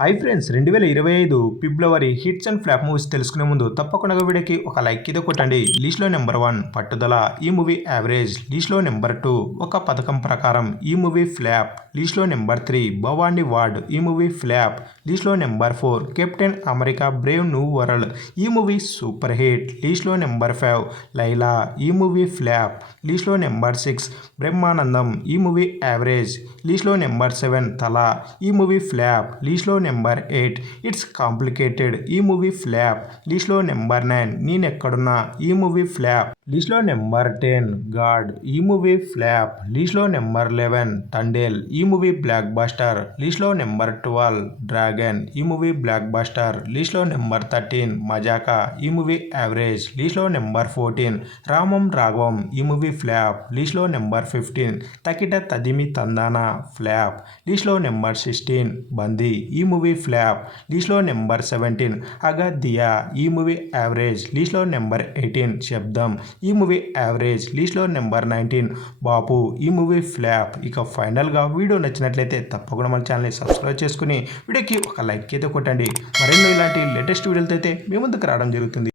Hi friends 2025 February hits and flop movies తెలుసుకునే ముందు తప్పకుండా వీడియోకి ఒక లైక్ అయితే కొట్టండి. లిస్ట్లో నెంబర్ 1 పట్టుదల, ఈ మూవీ యావరేజ్. లిస్ట్లో నెంబర్ 2 ఒక పథకం ప్రకారం, ఈ మూవీ ఫ్లాప్. లిస్ట్లో నెంబర్ 3 భవానీ వార్డ్, ఈ మూవీ ఫ్లాప్. లిస్ట్లో number 4 captain America Brave new world, ఈ మూవీ సూపర్ హిట్. లిస్ట్లో నెంబర్ 5 లైలా, ఈ మూవీ ఫ్లాప్. లిస్ట్లో నెంబర్ 6 బ్రహ్మానందం, ఈ మూవీ యావరేజ్. లిస్ట్లో నెంబర్ 7 తలా, ఈ మూవీ ఫ్లాప్. లిస్ట్లో నెంబర్ 8 ఇట్స్ కాంప్లికేటెడ్, ఈ మూవీ ఫ్లాప్. లిస్ట్లో నెంబర్ 9 నేనెక్కడున్నా, ఈ మూవీ ఫ్లాప్. లిస్ట్లో నెంబర్ 10 గాడ్, ఈ మూవీ ఫ్లాప్. లిస్ట్లో నెంబర్ 11 తండేల్, ఈ మూవీ బ్లాక్ బస్టర్. లిస్ట్లో నెంబర్ 12 డ్రాగన్, ఈ మూవీ బ్లాక్ బస్టర్. లిస్ట్లో నెంబర్ 13 మజాకా, ఈ మూవీ యావరేజ్. లిస్ట్లో నెంబర్ 14 రామం రాఘవం, ఈ మూవీ ఫ్లాప్. లిస్ట్లో నెంబర్ 15 తకిట తదిమి తందానా, ఫ్లాప్. లిస్ట్లో నెంబర్ 16 బందీ, ఈ మూవీ ఫ్లాప్. లిస్ట్లో నెంబర్ 17 అగదియా, ఈ మూవీ యావరేజ్. లిస్ట్లో నెంబర్ 18 శబ్దం, ఈ మూవీ యావరేజ్. లిస్ట్లో నెంబర్ 19 బాపు, ఈ మూవీ ఫ్లాప్. ఇక ఫైనల్గా వీడియో నచ్చినట్లయితే తప్పకుండా మన ఛానల్ని సబ్స్క్రైబ్ చేసుకుని వీడియోకి ఒక లైక్ అయితే కొట్టండి. మరెన్నో ఇలాంటి లేటెస్ట్ వీడియోలతో అయితే మీ ముందుకు రావడం జరుగుతుంది.